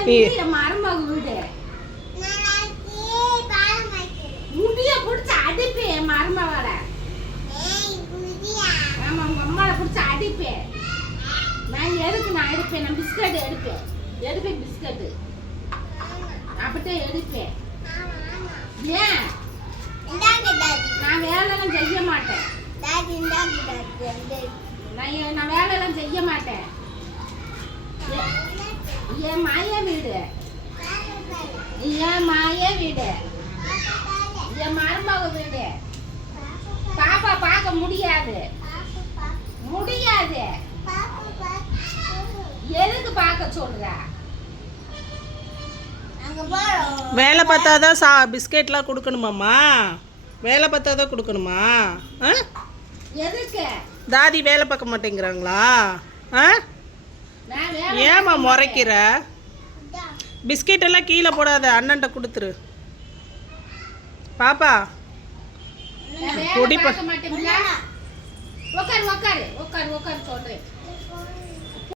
மருமக வீடு முடிய பிடிச்ச அடிப்பேன் மருமகளை. ஆமா உங்க அம்மாவை பிடிச்ச அடிப்பேன். நான் எடுப்பேன். நான் பிஸ்கட் எடுப்பேன் பிஸ்கட்டு அப்படித்தான் எடுப்பேன். ஏன் நான் வேலைலாம் செய்ய மாட்டேன். நான் வேலைலாம் செய்ய மாட்டேன். என் மாய வீடு என் மருமக வீடு. பாப்பா பார்க்க முடியாது. எதுக்கு பார்க்க சொல்ற? வேலை பார்த்தாதான் பிஸ்கெட்லாம் கொடுக்கணுமாம்மா? வேலை பார்த்தாதான் கொடுக்கணுமா? எதுக்கு தாதி வேலை பார்க்க மாட்டேங்கிறாங்களா? ஏம்மா முறைக்கிற? பிஸ்கெட் எல்லாம் கீழே போடாத, அண்ணன்ட்ட கொடுத்துரு. பாப்பா உட்காரு சொல்றேன்.